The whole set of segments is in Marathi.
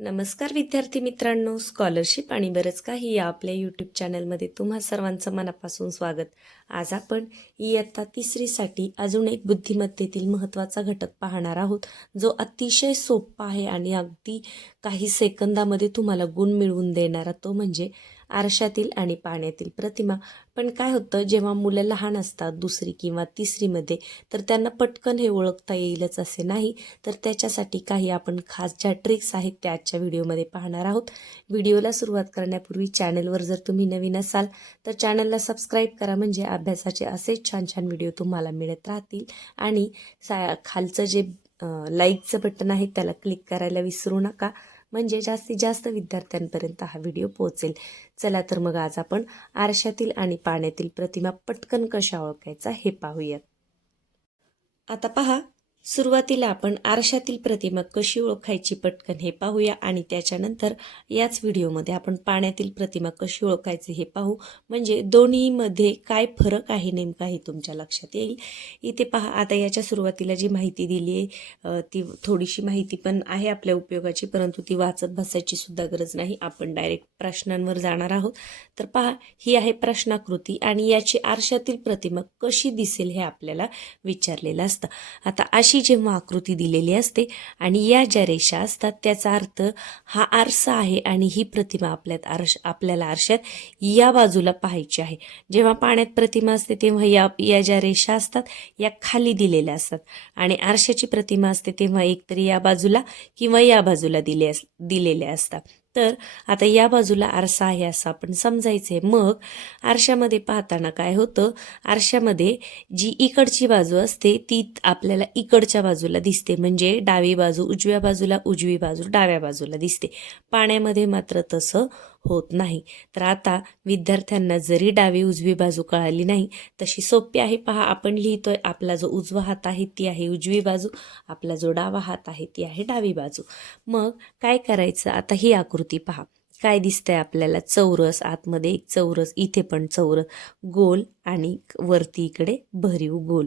नमस्कार विद्यार्थी मित्रांनो स्कॉलरशिप आणि बरंच काही या आपल्या यूट्यूब चॅनलमध्ये तुम्हा सर्वांचं मनापासून स्वागत. आज आपण इयत्ता तिसरीसाठी अजून एक बुद्धिमत्तेतील महत्त्वाचा घटक पाहणार आहोत जो अतिशय सोपा आहे आणि अगदी काही सेकंदामध्ये तुम्हाला गुण मिळवून देणारा तो म्हणजे आरशातील आणि पाण्यातील प्रतिमा. पण काय होतं जेव्हा मुलं लहान असतात दुसरी किंवा तिसरीमध्ये तर त्यांना पटकन हे ओळखता येईलच असे नाही. तर त्याच्यासाठी काही आपण खास ज्या ट्रिक्स आहेत त्या आजच्या व्हिडिओमध्ये पाहणार आहोत. व्हिडिओला सुरुवात करण्यापूर्वी चॅनलवर जर तुम्ही नवीन असाल तर चॅनलला सबस्क्राईब करा. म्हणजे अभ्यासाचे असेच छान छान व्हिडिओ तुम्हाला मिळत राहतील. आणि सा खालचं जे लाईकचं बटन आहे त्याला क्लिक करायला विसरू नका. म्हणजे जास्तीत जास्त विद्यार्थ्यांपर्यंत हा व्हिडिओ पोहोचेल. चला तर मग आज आपण आरशातील आणि पाण्यातील प्रतिमा पटकन कशा ओळखायचा हे पाहूयात आता पहा सुरुवातीला आपण आरशातील प्रतिमा कशी ओळखायची पटकन हे पाहूया आणि त्याच्यानंतर याच व्हिडिओमध्ये आपण पाण्यातील प्रतिमा कशी ओळखायची हे पाहू. म्हणजे दोन्हीमध्ये काय फरक आहे नेमका हे तुमच्या लक्षात येईल. इथे पहा आता याच्या सुरुवातीला जी माहिती दिली आहे ती थोडीशी माहिती पण आहे आपल्या उपयोगाची परंतु ती वाचत बसायची सुद्धा गरज नाही. आपण डायरेक्ट प्रश्नांवर जाणार आहोत. तर पहा ही आहे प्रश्नाकृती आणि याची आरशातील प्रतिमा कशी दिसेल हे आपल्याला विचारलेलं असतं. आता अशी जेव्हा आकृती दिलेली असते आणि या ज्या रेषा असतात त्याचा अर्थ हा आरसा आहे आणि ही प्रतिमा आपल्यात आरश आपल्याला आरशात या बाजूला पाहायची आहे. जेव्हा पाण्यात प्रतिमा असते तेव्हा या या ज्या रेषा असतात या खाली दिलेल्या असतात. आणि आरशाची प्रतिमा असते तेव्हा एकतरी या बाजूला किंवा या बाजूला दिले अस दिलेल्या असतात. तर आता या बाजूला आरसा आहे असं आपण समजायचंय. मग आरशामध्ये पाहताना काय होतं? आरशामध्ये जी इकडची बाजू असते ती आपल्याला इकडच्या बाजूला दिसते. म्हणजे डावी बाजू उजव्या बाजूला उजवी बाजू डाव्या बाजूला दिसते. पाण्यामध्ये मात्र तसं होत नाही. तर आता विद्यार्थ्यांना जरी डावी उजवी बाजू कळाली नाही तशी सोपी आहे. पहा आपण लिहितोय आपला जो उजवा हात आहे ती आहे उजवी बाजू. आपला जो डावा हात आहे ती आहे डावी बाजू. मग काय करायचं? आता ही आकृती पहा. काय दिसतंय आपल्याला? चौरस. आतमध्ये एक चौरस इथे पण चौरस. गोल आणि वरती इकडे भरीव गोल.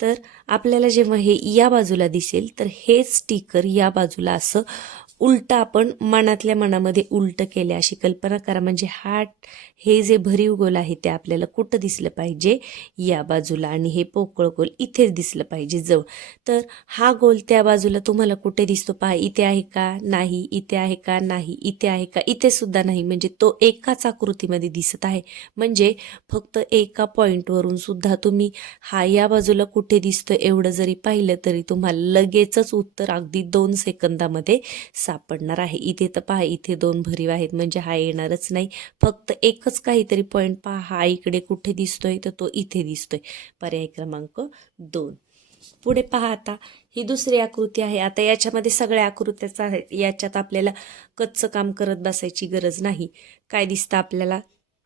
तर आपल्याला जेव्हा हे या बाजूला दिसेल तर हे स्टिकर या बाजूला असं उलटं आपण मनातल्या मनामध्ये उलटं केलं अशी कल्पना करा. म्हणजे हार्ट हे जे भरीव गोल आहे ते आपल्याला कुठं दिसलं पाहिजे? या बाजूला आणि हे पोकळ गोल इथेच दिसलं पाहिजे जवळ. तर हा गोल त्या बाजूला तुम्हाला कुठे दिसतो? पहा इथे आहे का? नाही. इथे आहे का? नाही. इथे आहे का? इथे सुद्धा नाही. म्हणजे तो एकाच आकृतीमध्ये दिसत आहे. म्हणजे फक्त एका पॉईंटवरून सुद्धा तुम्ही हा या बाजूला कुठे दिसतो एवढं जरी पाहिलं तरी तुम्हाला लगेचच उत्तर अगदी दोन सेकंदामध्ये सापडणार आहे. इथे तर पहा इथे दोन भरीव आहेत. म्हणजे हा येणारच नाही. फक्त एकच काहीतरी पॉईंट पहा. हा इकडे कुठे दिसतोय? तर तो इथे दिसतोय. पर्याय क्रमांक दोन. पुढे पहा आता. ही दुसरी आकृती आहे. आता याच्यामध्ये सगळ्या आकृत्याच आहेत. याच्यात आपल्याला कच्चं काम करत बसायची गरज नाही. काय दिसतं आपल्याला?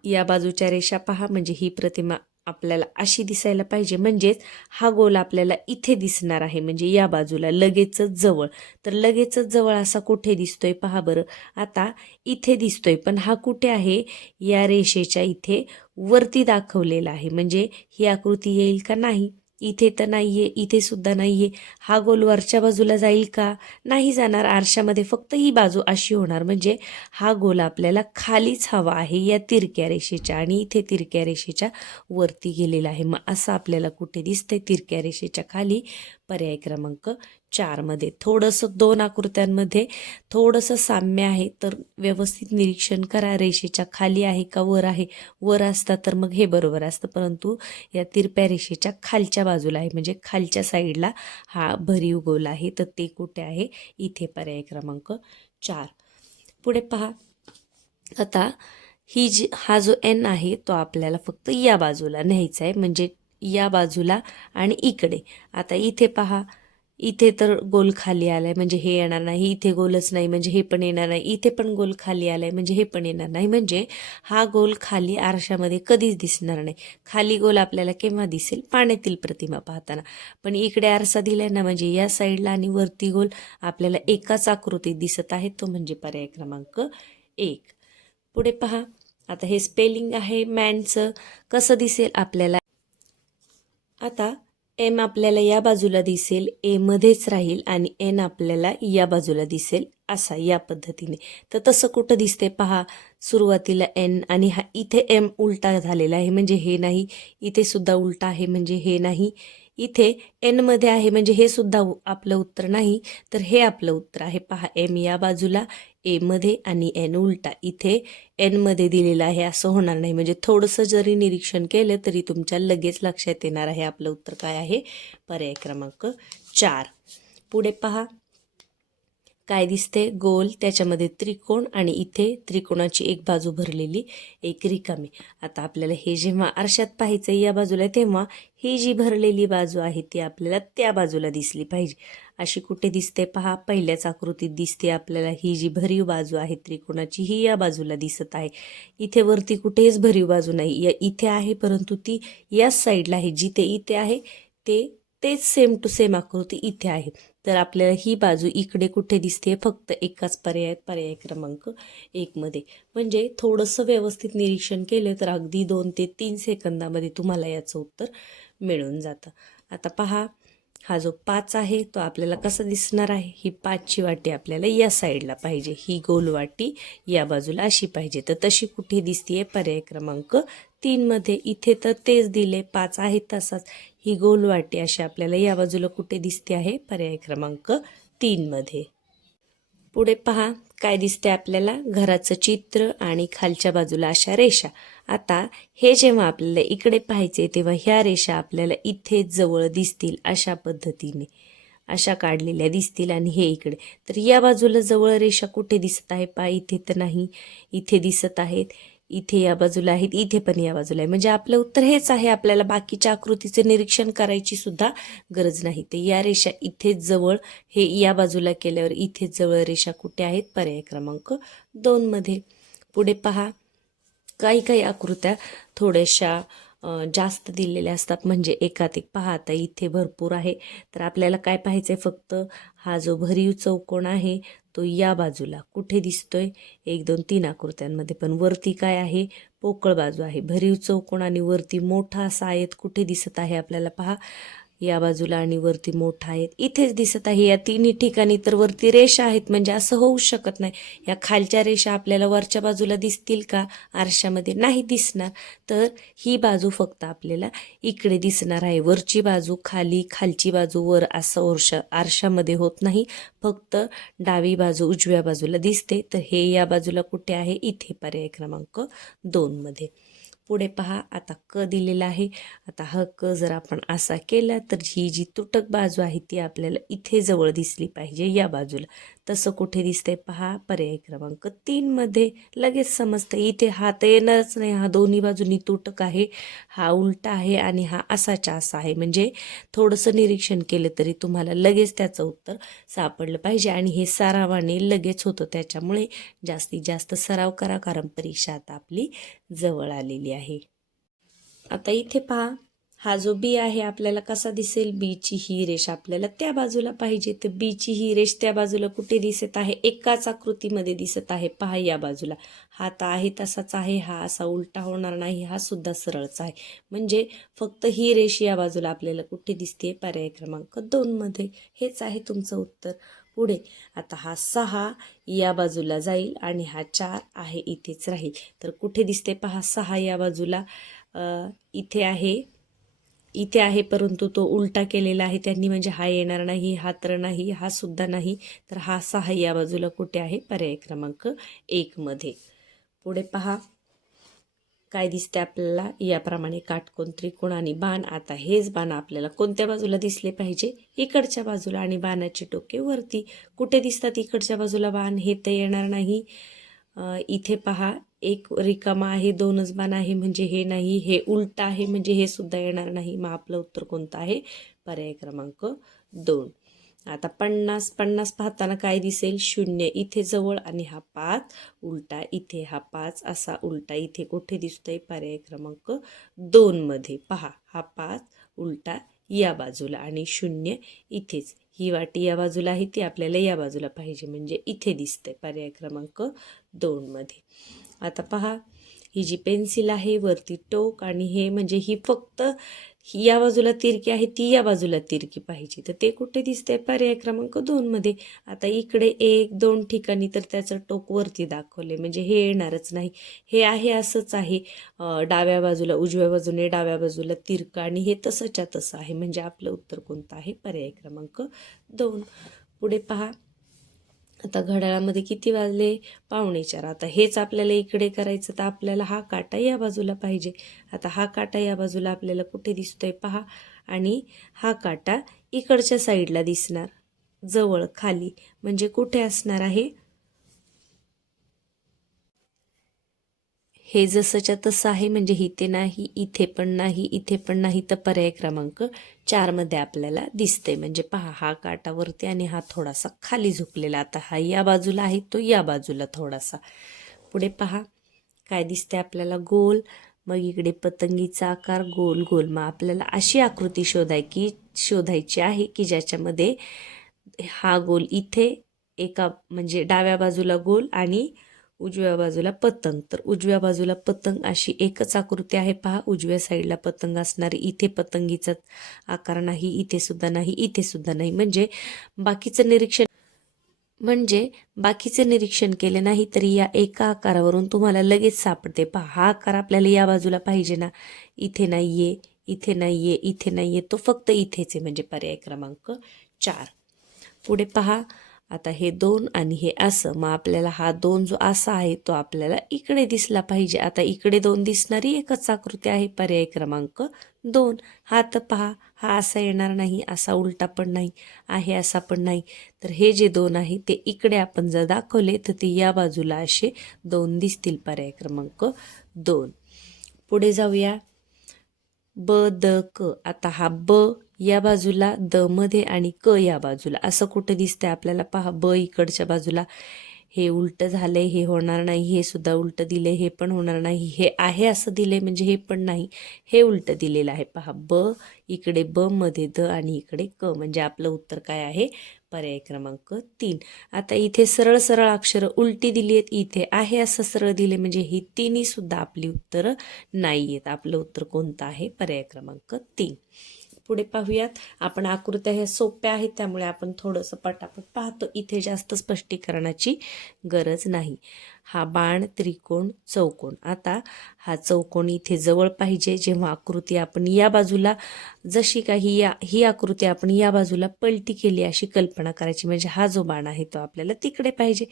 या बाजूच्या रेषा पहा. म्हणजे ही प्रतिमा आपल्याला अशी दिसायला पाहिजे. म्हणजेच हा गोल आपल्याला इथे दिसणार आहे. म्हणजे या बाजूला लगेचच जवळ. तर लगेचच जवळ असा कुठे दिसतोय? पहा बरं. आता इथे दिसतोय. पण हा कुठे आहे? या रेषेच्या इथे वरती दाखवलेला आहे. म्हणजे ही आकृती येईल का नाही? इथे तर नाही आहे इथे सुद्धा आहे हा गोल वरच्या बाजूला जाईल का? नाही जाणार. आरशामध्ये फक्त ही बाजू अशी होणार. म्हणजे हा गोल आपल्याला खालीच हवा आहे या तिरक्या रेषेच्या आणि इथे तिरक्या रेषेच्या वरती गेलेला आहे. मग असं आपल्याला कुठे दिसतंय? तिरक्या रेषेच्या खाली पर्याय क्रमांक चारमध्ये थोडंसं दोन आकृत्यांमध्ये थोडंसं साम्य आहे तर व्यवस्थित निरीक्षण करा. रेषेच्या खाली आहे का? वर आहे. वर असता तर मग हे बरोबर असतं परंतु या तिरप्या रेषेच्या खालच्या बाजूला आहे. म्हणजे खालच्या साईडला हा भरीव गोल आहे तर ते कुठे आहे? इथे पर्याय क्रमांक चार. पुढे पहा. आता ही जी हा जो एन आहे तो आपल्याला फक्त या बाजूला न्यायचा आहे. म्हणजे या बाजूला आणि इकडे. आता इथे पहा इथे तर गोल खाली आलाय म्हणजे हे येणार नाही इथे गोलच नाही म्हणजे हे पण येणार नाही इथे पण गोल खाली आलाय म्हणजे हे पण येणार नाही म्हणजे हा गोल खाली आरशामध्ये कधीच दिसणार नाही. खाली गोल आपल्याला केव्हा दिसेल? पाण्यातील प्रतिमा पाहताना. पण इकडे आरसा दिलाय ना म्हणजे या साईडला आणि वरती गोल आपल्याला एकाच आकृतीत दिसत आहे तो म्हणजे पर्याय क्रमांक एक. पुढे पहा आता हे स्पेलिंग आहे मॅनचं. कसं दिसेल आपल्याला? आता एम आपल्याला या बाजूला दिसेल ए मध्येच राहील आणि एन आपल्याला या बाजूला दिसेल असा या पद्धतीने. तर तसं कुठं दिसते पहा सुरुवातीला एन आणि हा इथे एम उलटा झालेला आहे. म्हणजे हे नाही इथे सुद्धा उलटा आहे. म्हणजे हे नाही इथे एनमध्ये आहे म्हणजे हे सुद्धा उ- आपलं उत्तर नाही. तर हे आपलं उत्तर आहे. पहा एम या बाजूला एमध्ये आणि एन उलटा. इथे एनमध्ये दिलेलं आहे असं होणार नाही. म्हणजे थोडंसं जरी निरीक्षण केलं तरी तुमच्या लगेच लक्षात येणार आहे आपलं उत्तर काय आहे. पर्याय क्रमांक चार. पुढे पहा. काय दिसते? गोल त्याच्यामध्ये त्रिकोण आणि इथे त्रिकोणाची एक बाजू भरलेली एक रिकामी. आता आपल्याला हे जेव्हा आरशात पाहायचं या बाजूला तेव्हा ही जी भरलेली बाजू आहे ती आपल्याला त्या बाजूला दिसली पाहिजे. अशी कुठे दिसते? पहा पहिल्याच आकृतीत दिसते आपल्याला ही जी भरीव बाजू आहे त्रिकोणाची ही या बाजूला दिसत आहे. इथे वरती कुठेच भरीव बाजू नाही. या इथे आहे परंतु ती याच साईडला आहे. जिथे इथे आहे ते तेच सेम टू सेम आकृती इथे आहे. तर आपल्याला ही बाजू इकडे कुठे दिसते फक्त एकाच पर्याय पर्याय क्रमांक एकमध्ये म्हणजे थोडंसं व्यवस्थित निरीक्षण केलं तर अगदी दोन ते तीन सेकंदामध्ये तुम्हाला याचं उत्तर मिळून जातं. आता पहा हा जो पाच आहे तो आपल्याला कसा दिसणार आहे? ही पाचची वाटी आपल्याला या साईडला पाहिजे. ही गोल वाटी या बाजूला अशी पाहिजे. तर तशी कुठे दिसतीये? पर्याय क्रमांक तीनमध्ये इथे तर तेच दिले. पाच आहे तसाच. ही गोल वाटी अशी आपल्याला या बाजूला कुठे दिसते आहे? पर्याय क्रमांक तीनमध्ये पुढे पहा काय दिसते आपल्याला? घराचं चित्र आणि खालच्या बाजूला अशा रेषा. आता हे जेव्हा आपल्याला इकडे पाहायचे तेव्हा ह्या रेषा आपल्याला इथे जवळ दिसतील अशा पद्धतीने. अशा काढलेल्या दिसतील आणि हे इकडे. तर या बाजूला जवळ रेषा कुठे दिसत आहे? पा इथे तर नाही. इथे दिसत आहेत. इथे या बाजूला आहेत इथे पण या बाजूला आहे. म्हणजे आपलं उत्तर हेच आहे आपल्याला बाकीच्या आकृतीचे निरीक्षण करायची सुद्धा गरज नाही. तर या रेषा इथे जवळ हे या बाजूला केल्यावर इथे जवळ रेषा कुठे आहेत? पर्याय क्रमांक दोनमध्ये पुढे पहा. काही काही आकृत्या थोड्याशा जास्त दिलेल्या असतात. म्हणजे एकाधिक पहा आता इथे भरपूर आहे. तर आपल्याला काय पाहायचं आहे फक्त हा जो भरीव चौकोन आहे तो या बाजूला. कुठे दिसतोय? एक दोन तीन आकृत्यांमध्ये. पण वरती काय आहे? पोकळ बाजू आहे. भरीव चौकोन आणि वरती मोठा असा आयत कुठे दिसत आहे आपल्याला पहा. या बाजूला आणि वरती मोठा आहेत. इथेच दिसत आहे. या तिन्ही ठिकाणी तर वरती रेषा आहेत. म्हणजे असं होऊ शकत नाही. या खालच्या रेषा आपल्याला वरच्या बाजूला दिसतील का? आरशामध्ये नाही दिसणार. तर ही बाजू फक्त आपल्याला इकडे दिसणार आहे. वरची बाजू खाली खालची बाजू वर असं वर्ष आरशामध्ये होत नाही. फक्त डावी बाजू उजव्या बाजूला दिसते. तर हे या बाजूला कुठे आहे? इथे पर्याय क्रमांक दोनमध्ये पुढे पहा आता क दिलेला आहे. आता हा क जर आपण असा केला तर ही जी तुटक बाजू आहे ती आपल्याला इथे जवळ दिसली पाहिजे या बाजूला. तसं कुठे दिसते पहा पर्याय क्रमांक तीनमध्ये लगेच समजतं इथे हा तर येणारच नाही हा दोन्ही बाजूनी तुटक आहे हा उलटा आहे आणि हा असाच्या असा आहे. म्हणजे थोडंसं निरीक्षण केलं तरी तुम्हाला लगेच त्याचं उत्तर सापडलं पाहिजे आणि हे सरावाने लगेच होतं. त्याच्यामुळे जास्तीत जास्त सराव करा कारण परीक्षा आता आपली जवळ आलेली आहे. आता इथे पहा हा जो बी आहे आपल्याला कसा दिसेल? बीची ही रेष आपल्याला त्या बाजूला पाहिजे. तर बीची ही रेष त्या बाजूला कुठे दिसत आहे? एकाच आकृतीमध्ये दिसत आहे. पहा या बाजूला. हा तर आहे तसाच आहे. हा असा उलटा होणार नाही. हा सुद्धा सरळच आहे. म्हणजे फक्त ही रेष या बाजूला आपल्याला कुठे दिसते पर्याय क्रमांक दोनमध्ये हेच आहे तुमचं उत्तर. पुढे. आता हा सहा या बाजूला जाईल आणि हा चार आहे इथेच राहील. तर कुठे दिसते? पहा सहा या बाजूला इथे आहे. इथे आहे परंतु तो उलटा केलेला आहे. त्यांनी म्हणजे हा येणार नाही हा तर नाही हा सुद्धा नाही. तर हा सहा या बाजूला कुठे आहे? पर्याय क्रमांक एकमध्ये पुढे पहा. काय दिसते आपल्याला? याप्रमाणे काटकोन त्रिकोण आणि बाण. आता हेच बाण आपल्याला कोणत्या बाजूला दिसले पाहिजे? इकडच्या बाजूला आणि बाणाचे टोके वरती. कुठे दिसतात इकडच्या बाजूला बाण? हे तर येणार नाही. इथे पहा. एक रिकामा आहे दोनच बाण आहे म्हणजे हे नाही हे उलट आहे म्हणजे हे सुद्धा येणार नाही. मग आपलं उत्तर कोणतं आहे? पर्याय क्रमांक दोन. आता पन्नास पन्नास पाहताना काय दिसेल? शून्य. इथे जवळ आणि हा पाच. उलटा इथे हा पाच. असा उलटा इथे कुठे दिसतोय? पर्याय क्रमांक दोनमध्ये पहा हा पाच उलटा या बाजूला आणि शून्य इथेच. ही वाटी या बाजूला आहे ती आपल्याला या बाजूला पाहिजे. म्हणजे इथे दिसतंय. पर्याय क्रमांक दोनमध्ये आता पहा ही जी पेन्सिल आहे वरती टोक आणि हे म्हणजे ही फक्त ही या बाजूला तिरकी आहे ती या बाजूला तिरकी पाहिजे. तर ते कुठे दिसते पर्याय क्रमांक दोनमध्ये आता इकडे एक दोन ठिकाणी तर त्याचं टोक वरती दाखवले म्हणजे हे येणारच नाही. हे आहे असंच आहे. डाव्या बाजूला उजव्या बाजूने डाव्या बाजूला तिरका आणि हे तसंच्या तसं आहे. म्हणजे आपलं उत्तर कोणतं आहे? पर्याय क्रमांक दोन. पुढे पहा. आता घड्याळामध्ये किती वाजले? पावणे चार. आता हेच आपल्याला इकडे करायचं तर आपल्याला हा काटा या बाजूला पाहिजे. आता हा काटा या बाजूला आपल्याला कुठे दिसतोय पहा. आणि हा काटा इकडच्या साईडला दिसणार. जवळ खाली. म्हणजे कुठे असणार आहे? हे जसंच्या तसं आहे म्हणजे इथे नाही इथे पण नाही इथे पण नाही तर पर्याय क्रमांक चारमध्ये आपल्याला दिसते म्हणजे पहा हा काटावरती आणि हा थोडासा खाली झुकलेला. आता हा या बाजूला आहे तो या बाजूला थोडासा. पुढे पहा काय दिसते आपल्याला? गोल. मग इकडे पतंगीचा आकार गोल गोल. मग आपल्याला अशी आकृती शोधाय की शोधायची आहे की ज्याच्यामध्ये हा गोल इथे एका म्हणजे डाव्या बाजूला गोल आणि उजव्या बाजूला पतंग. तर उजव्या बाजूला पतंग अशी एकच आकृती आहे. पहा उजव्या साईडला पतंग असणारी इथे पतंगीचा आकार नाही इथे सुद्धा नाही इथे सुद्धा नाही. म्हणजे बाकीचं निरीक्षण म्हणजे बाकीचे निरीक्षण केले नाही तरी या एका आकारावरून तुम्हाला लगेच सापडते. पहा हा आकार आपल्याला या बाजूला पाहिजे ना. इथे नाहीये इथे नाहीये इथे नाहीये. तो फक्त इथेच आहे म्हणजे पर्याय क्रमांक चार. पुढे पहा आता हे दोन आणि हे असं. मग आपल्याला हा दोन जो असा आहे तो आपल्याला इकडे दिसला पाहिजे. आता इकडे दोन दिसणारी एकच आकृती आहे पर्याय क्रमांक दोन. हा तर पहा हा असा येणार नाही असा उलटा पण नाही आहे असा पण नाही. तर हे जे दोन आहे ते इकडे आपण जर दाखवले तर ते या बाजूला असे दोन दिसतील पर्याय क्रमांक दोन. पुढे जाऊया. ब द क. आता हा ब या बाजूला द मध्ये आणि क या बाजूला. असं कुठं दिसतंय आपल्याला? पहा ब इकडच्या बाजूला. हे उलटं झालंय हे होणार नाही हे सुद्धा उलटं दिले हे पण होणार नाही. हे आहे असं दिले म्हणजे हे पण नाही. हे उलटं दिलेलं आहे. पहा ब इकडे ब मध्ये द आणि इकडे क. म्हणजे आपलं उत्तर काय आहे? पर्याय क्रमांक तीन. आता इथे सरळ सरळ अक्षरं उलटी दिली आहेत इथे आहे असं सरळ दिले म्हणजे ही तिन्ही सुद्धा आपली उत्तरं नाही आहेत आपलं उत्तर कोणतं आहे? पर्याय क्रमांक तीन. पुढे पाहूयात. आपण आकृत्या ह्या सोप्या आहेत त्यामुळे आपण थोडंसं पटापट पाहतो. इथे जास्त स्पष्टीकरणाची गरज नाही. हा बाण त्रिकोण चौकोन आता हा चौकोन इथे जवळ पाहिजे जेव्हा आकृती आपण या बाजूला जशी काही या ही आकृती आपण या बाजूला पलटी केली अशी कल्पना करायची. म्हणजे हा जो बाण आहे तो आपल्याला तिकडे पाहिजे.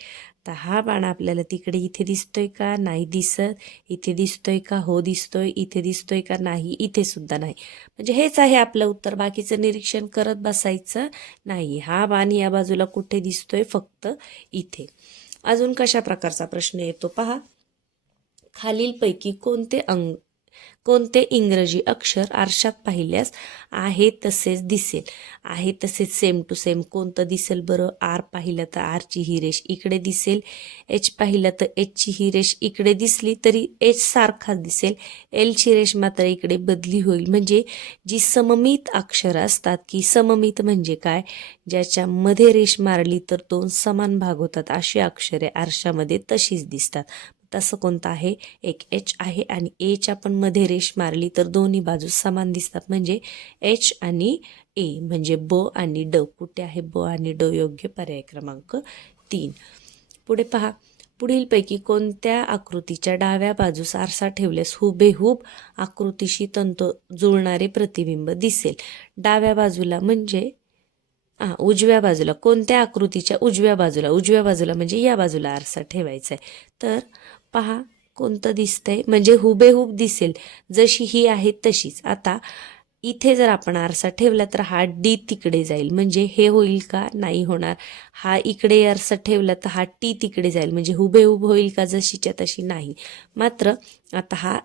तर हा बाण आपल्याला तिकडे इथे दिसतोय का? नाही दिसत. इथे दिसतोय का? हो दिसतोय. इथे दिसतोय का? नाही. इथे सुद्धा नाही. म्हणजे हेच आहे आपलं उत्तर. बाकीचं निरीक्षण करत बसायचं नाही. हा बाण या बाजूला कुठे दिसतोय? फक्त इथे. अजून कशा प्रकारचा प्रश्न येतो पहा? खालीलपैकी कोणते अंग कोणते इंग्रजी अक्षर आरशात पाहिल्यास आहे तसेच दिसेल. आहे तसेच सेम टू सेम कोणतं दिसेल बरं? आर पाहिलं तर आरची ही रेष इकडे दिसेल. एच पाहिलं तर एचची ही रेष इकडे दिसली तरी एच सारखाच दिसेल. एलची रेष मात्र इकडे बदली होईल. म्हणजे जी सममित अक्षरं असतात की सममित म्हणजे काय? ज्याच्यामध्ये रेष मारली तर दोन समान भाग होतात. अशी अक्षरे आरशामध्ये तशीच दिसतात. तसं कोणतं आहे? एक एच आहे आणि एच्या पण मध्ये रेष मारली तर दोन्ही बाजू समान दिसतात. म्हणजे एच आणि ए म्हणजे ब आणि ड. कुठे आहे ब आणि ड योग्य पर्याय क्रमांक तीन. पुढे पहा. पुढीलपैकी कोणत्या आकृतीच्या डाव्या बाजूस आरसा ठेवल्यास हुबेहूब आकृतीशी तंत जुळणारे प्रतिबिंब दिसेल? डाव्या बाजूला म्हणजे हां उजव्या बाजूला. कोणत्या आकृतीच्या उजव्या बाजूला? उजव्या बाजूला म्हणजे या बाजूला आरसा ठेवायचा आहे तर पहा कोणतं दिसतंय. म्हणजे हुबेहूब दिसेल. जशी ही आहे तशीच. आता इथे जर आपण आरसा ठेवला तर हा डी तिकडे जाईल. म्हणजे हे होईल का? नाही होणार. हा इकडे आरसा ठेवला तर हा टी तिकडे जाईल. म्हणजे हुबेहूब होईल का? जशीच्या तशी नाही. मात्र आता हा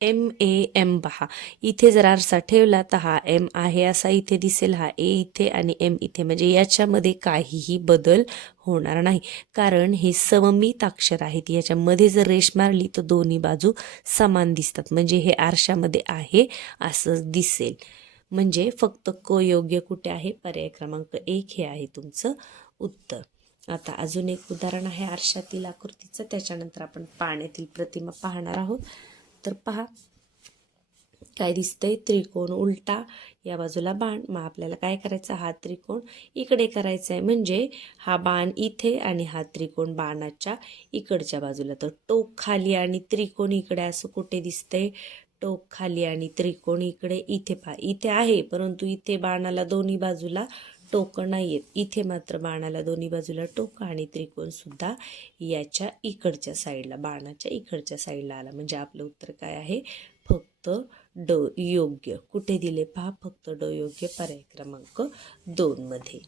एम ए एम पहा. इथे जर आरसा ठेवला तर हा एम आहे असा इथे दिसेल हा ए इथे आणि एम इथे. म्हणजे याच्यामध्ये काहीही बदल होणार नाही. कारण हे सममित अक्षर आहेत. याच्यामध्ये जर रेष मारली तर दोन्ही बाजू समान दिसतात. म्हणजे हे आरशामध्ये आहे असं दिसेल. म्हणजे फक्त क योग्य कुठे आहे? पर्याय क्रमांक एक हे आहे तुमचं उत्तर. आता अजून एक उदाहरण आहे आरशातील आकृतीचं. त्याच्यानंतर आपण पाण्यातील प्रतिमा पाहणार आहोत. तर पहा. काय दिसतंय? त्रिकोण उलटा. या बाजूला बाण. मग आपल्याला काय करायचं? हा त्रिकोण इकडे करायचा आहे म्हणजे हा बाण इथे आणि हा त्रिकोण बाणाच्या इकडच्या बाजूला. तर टोक खाली आणि त्रिकोण इकडे असं कुठे दिसतंय? टोक खाली आणि त्रिकोण इकडे. इथे पहा. इथे आहे परंतु इथे बाणाला दोन्ही बाजूला टोकं नाही आहेत इथे मात्र बाणाला दोन्ही बाजूला टोकं आणि त्रिकोणसुद्धा याच्या इकडच्या साईडला बाणाच्या इकडच्या साईडला आला. म्हणजे आपलं उत्तर काय आहे? फक्त ड योग्य. कुठे दिले? पहा फक्त ड योग्य पर्याय क्रमांक दोनमध्ये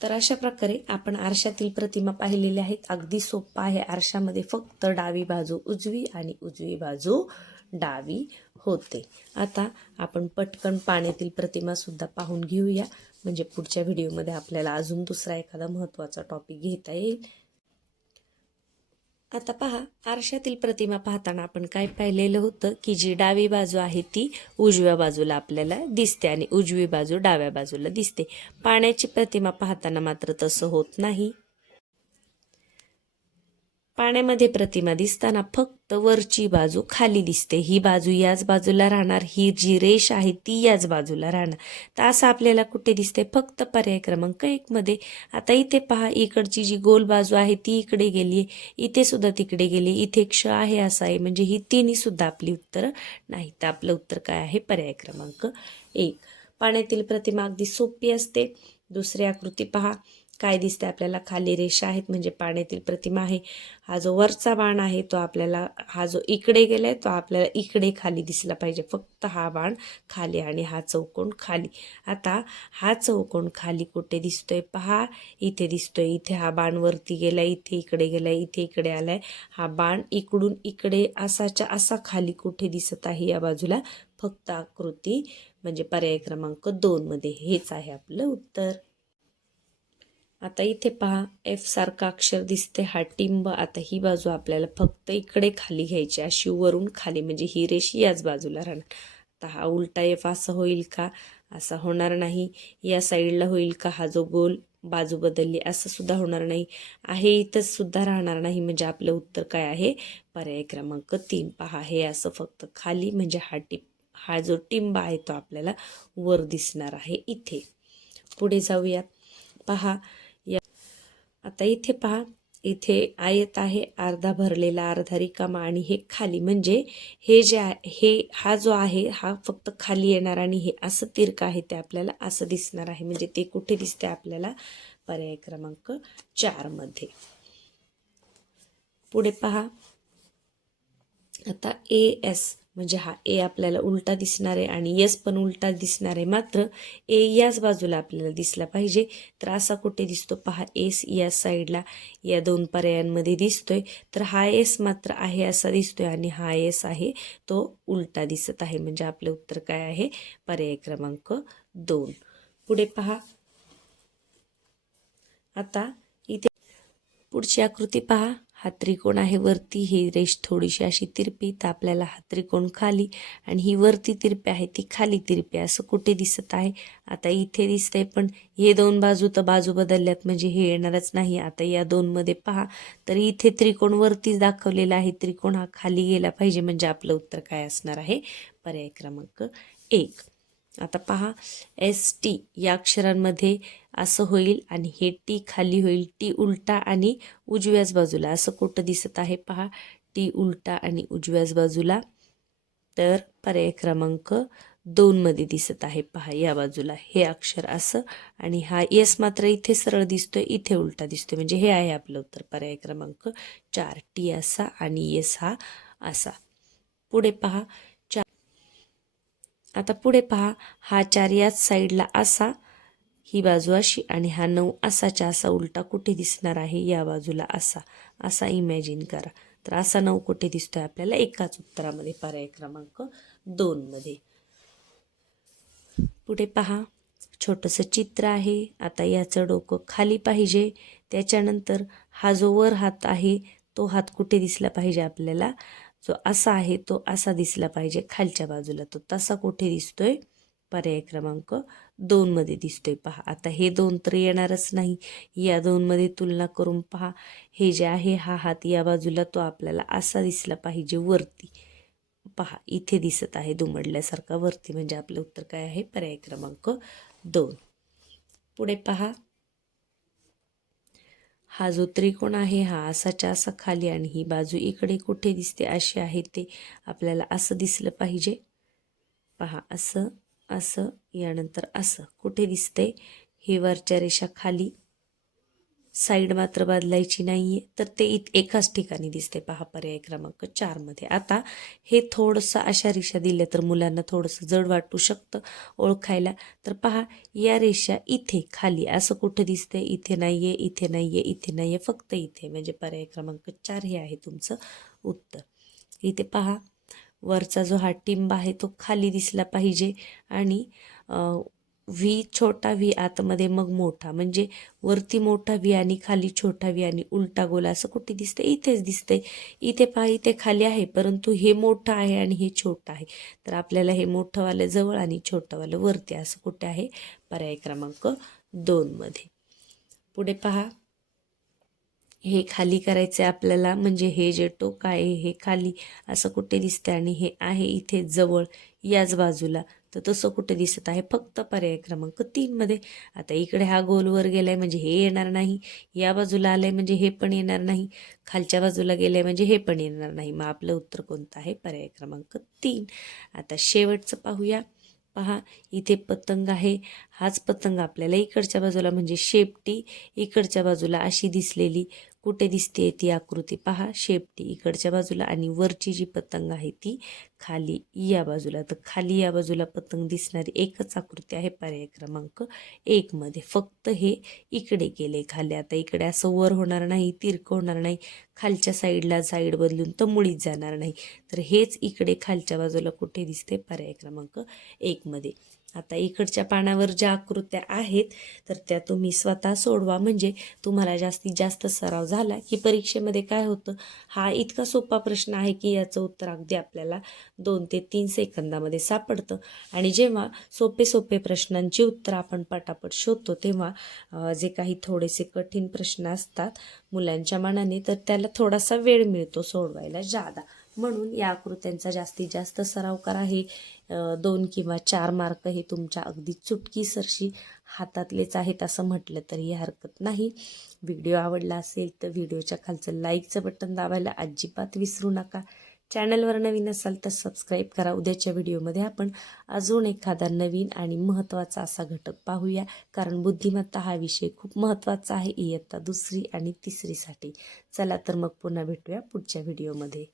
तर अशा प्रकारे आपण आरशातील प्रतिमा पाहिलेल्या आहेत. अगदी सोपा आहे. आरशामध्ये फक्त डावी बाजू उजवी आणि उजवी बाजू डावी होते. आता आपण पटकन पाण्यातील प्रतिमासुद्धा पाहून घेऊया. म्हणजे पुढच्या व्हिडिओमध्ये आपल्याला अजून दुसरा एखादा महत्त्वाचा टॉपिक घेता येईल. आता पहा आरशातील प्रतिमा पाहताना आपण काय पाहिलेलं होतं की जी डावी बाजू आहे ती उजव्या बाजूला आपल्याला दिसते आणि उजवी बाजू डाव्या बाजूला दिसते. पाण्याची प्रतिमा पाहताना मात्र तसं होत नाही. पाण्यामध्ये प्रतिमा दिसताना फक्त वरची बाजू खाली दिसते. ही बाजू याच बाजूला राहणार ही जी रेष आहे ती याच बाजूला राहणार. तर असं आपल्याला कुठे दिसते? फक्त पर्याय क्रमांक एकमध्ये आता इथे पहा इकडची जी गोल बाजू आहे ती इकडे गेली इथे सुद्धा तिकडे गेली इथे क्ष आहे असं आहे. म्हणजे ही तिन्ही सुद्धा आपली उत्तरं नाही. तर आपलं उत्तर काय आहे? पर्याय क्रमांक एक. पाण्यातील प्रतिमा अगदी सोपी असते. दुसरी आकृती पहा. काय दिसतं आपल्याला? खाली रेषा आहेत म्हणजे पाण्यातील प्रतिमा आहे. हा जो वरचा बाण आहे तो आपल्याला हा जो इकडे गेलाय तो आपल्याला इकडे खाली दिसला पाहिजे. फक्त हा बाण खाली आणि हा चौकोन खाली. आता हा चौकोन खाली कुठे दिसतोय? पहा इथे दिसतोय. इथे हा बाण वरती गेलाय इथे इकडे गेलाय इथे इकडे आलाय. हा बाण इकडून इकडे असाच्या असा खाली कुठे दिसत आहे या बाजूला? फक्त आकृती म्हणजे पर्याय क्रमांक दोनमध्ये हेच आहे आपलं उत्तर. आता इथे पहा एफ सारखा अक्षर दिसते हा टिंब आता ही बाजू आपल्याला फक्त इकडे खाली घ्यायची अशी वरून खाली म्हणजे ही रेषी याच बाजूला राहणार. आता हा उलटा एफ असा होईल का? असा होणार नाही. या साईडला होईल का? हा जो गोल बाजू बदलली असं सुद्धा होणार नाही. आहे इथंच सुद्धा राहणार नाही म्हणजे आपलं उत्तर काय आहे? पर्याय क्रमांक तीन. पहा हे असं फक्त खाली म्हणजे हा टिप हा जो टिंब आहे तो आपल्याला वर दिसणार आहे इथे. पुढे जाऊयात पहा आता इथे पहा इथे आयत आहे अर्धा भरलेला अर्धा रिकामा आणि हे खाली. म्हणजे हे जे आहे हे हा जो आहे हा फक्त खाली येणार आणि हे असं तिरकं आहे ते आपल्याला असं दिसणार आहे. म्हणजे ते कुठे दिसते आपल्याला? पर्याय क्रमांक चारमध्ये पुढे पहा. आता ए एस म्हणजे हा ए आपल्याला उलटा दिसणार आहे आणि यस पण उलटा दिसणार आहे. मात्र ए याच बाजूला आपल्याला दिसला पाहिजे. तर असा कुठे दिसतो? पहा एस या साईडला या दोन पर्यायांमध्ये दिसतोय. तर हा एस मात्र आहे असा दिसतोय आणि हा एस आहे तो उलटा दिसत आहे. म्हणजे आपलं उत्तर काय आहे? पर्याय क्रमांक दोन. पुढे पहा. आता इथे पुढची आकृती पहा. हा त्रिकोण आहे वरती ही रेष थोडीशी अशी तिरपी तर आपल्याला हा त्रिकोण खाली आणि ही वरती तिरपी आहे ती खाली तिरपी असं कुठे दिसत आहे? आता इथे दिसतंय पण हे दोन बाजू तर बाजू बदलल्यात म्हणजे हे येणारच नाही. आता या दोनमध्ये पहा तर इथे त्रिकोण वरतीच दाखवलेला आहे. त्रिकोण हा खाली गेला पाहिजे म्हणजे आपलं उत्तर काय असणार आहे? पर्याय क्रमांक एक. आता पहा एस टी या अक्षरांमध्ये असं होईल आणि हे टी खाली होईल. टी उलटा आणि उजव्याच बाजूला. असं कुठं दिसत आहे पहा? टी उलटा आणि उजव्याच बाजूला. तर पर्याय क्रमांक दोनमध्ये दिसत आहे पहा या बाजूला. हे अक्षर असं आणि हा एस मात्र इथे सरळ दिसतोय इथे उलटा दिसतोय. म्हणजे हे आहे आपलं उत्तर. पर्याय क्रमांक चार. टी असा आणि एस हा असा. पुढे पहा आता पुढे पहा हा चार याच साईडला असा ही बाजू अशी आणि हा नऊ असाच्या असा उलटा कुठे दिसणार आहे या बाजूला असा असा इमॅजिन करा. तर असा नऊ कुठे दिसतोय आपल्याला? एकाच उत्तरामध्ये पर्याय क्रमांक दोनमध्ये पुढे पहा छोटंसं चित्र आहे. आता याचं डोकं खाली पाहिजे. त्याच्यानंतर हा जो वर हात आहे तो हात कुठे दिसला पाहिजे आपल्याला? जो असा आहे तो असा दिसला पाहिजे. खालच्या बाजूला तो तसा कुठे दिसतोय? पर्याय क्रमांक दोनमध्ये दिसतोय. पहा आता हे दोन तर येणारच नाही. या दोनमध्ये तुलना करून पहा. हे जे आहे हा हात या बाजूला तो आपल्याला असा दिसला पाहिजे वरती. पहा इथे दिसत आहे दुमडल्यासारखा वरती. म्हणजे आपलं उत्तर काय आहे? पर्याय क्रमांक दोन. पुढे पहा. हा जो त्रिकोण आहे हा असाच्या असा खाली आणि ही बाजू इकडे कुठे दिसते अशी आहे ते आपल्याला असं दिसलं पाहिजे. पहा असं असं यानंतर असं. कुठे दिसते? ही वरच्या रेषा खाली. साईड मात्र बदलायची नाही आहे तर ते इत एकाच ठिकाणी दिसते पहा पर्याय क्रमांक चारमध्ये आता हे थोडंसं अशा रेषा दिल्या तर मुलांना थोडंसं जड वाटू शकतं ओळखायला. तर पहा या रेषा इथे खाली. असं कुठं दिसतंय? इथे नाही आहे इथे नाही आहे इथे नाही आहे फक्त इथे. म्हणजे पर्याय क्रमांक चार हे आहे तुमचं उत्तर. इथे पहा वरचा जो हा टिंब आहे तो खाली दिसला पाहिजे आणि व्ही छोटा व्ही आतमध्ये मग मोठा. म्हणजे वरती मोठा व्ही आणि खाली छोटा व्ही आणि उलटा गोला असं कुठे दिसतं इथेच दिसतंय. इथे पहा इथे खाली आहे परंतु हे मोठं आहे आणि हे छोटं आहे. तर आपल्याला हे मोठंवालं जवळ आणि छोटंवालं वरती असं कुठे आहे? पर्याय क्रमांक दोनमध्ये पुढे पहा. हे खाली करायचे आपल्याला म्हणजे हे जे टोक आहे हे खाली असं कुठे दिसते आणि हे आहे इथे जवळ याच बाजूला. तर तसं कुठे दिसत आहे. फक्त पर्याय क्रमांक तीनमध्ये आता इकडे हा गोलवर गेलाय म्हणजे हे येणार नाही. या बाजूला आलंय म्हणजे हे पण येणार नाही. खालच्या बाजूला गेलंय म्हणजे हे पण येणार नाही. मग आपलं उत्तर कोणतं आहे? पर्याय क्रमांक तीन. आता शेवटचं पाहूया. पहा इथे पतंग आहे. हाच पतंग आपल्याला इकडच्या बाजूला म्हणजे शेपटी इकडच्या बाजूला अशी दिसलेली कुठे दिसते ती आकृती पहा. शेपटी इकडच्या बाजूला आणि वरची जी पतंग आहे ती खाली या बाजूला. तर खाली या बाजूला पतंग दिसणारी एकच आकृती आहे पर्याय क्रमांक एकमध्ये फक्त हे इकडे गेले खाली. आता इकडे असं वर होणार नाही तिरकं होणार नाही. खालच्या साईडला साईड बदलून तर मुळीच जाणार नाही. तर हेच इकडे खालच्या बाजूला कुठे दिसते? पर्याय क्रमांक एकमध्ये आता इकडच्या पानावर ज्या आकृत्या आहेत तर त्या तुम्ही स्वतः सोडवा. म्हणजे तुम्हाला जास्तीत जास्त सराव झाला की परीक्षेमध्ये काय होतं हा इतका सोपा प्रश्न आहे की याचं उत्तर अगदी आपल्याला दोन ते तीन सेकंदामध्ये सापडतं. आणि जेव्हा सोपे सोपे प्रश्नांची उत्तरं आपण पटापट शोधतो तेव्हा जे काही थोडेसे कठीण प्रश्न असतात मुलांच्या मनाने तर त्याला थोडासा वेळ मिळतो सोडवायला जादा. म्हणून या आकृत्यांचा जास्तीत जास्त सराव करा हे दोन किंवा चार मार्क हे तुमच्या अगदी चुटकीसरशी हातातलेच आहेत असं म्हटलं तरी हरकत नाही. व्हिडिओ आवडला असेल तर व्हिडिओच्या खालचं लाईकचं बटन दाबायला अजिबात विसरू नका. चॅनलवर नवीन असाल तर सबस्क्राईब करा. उद्याच्या व्हिडिओमध्ये आपण अजून एखादा नवीन आणि महत्त्वाचा असा घटक पाहूया. कारण बुद्धिमत्ता हा विषय खूप महत्त्वाचा आहे. इयत्ता दुसरी आणि तिसरीसाठी. चला तर मग पुन्हा भेटूया पुढच्या व्हिडिओमध्ये.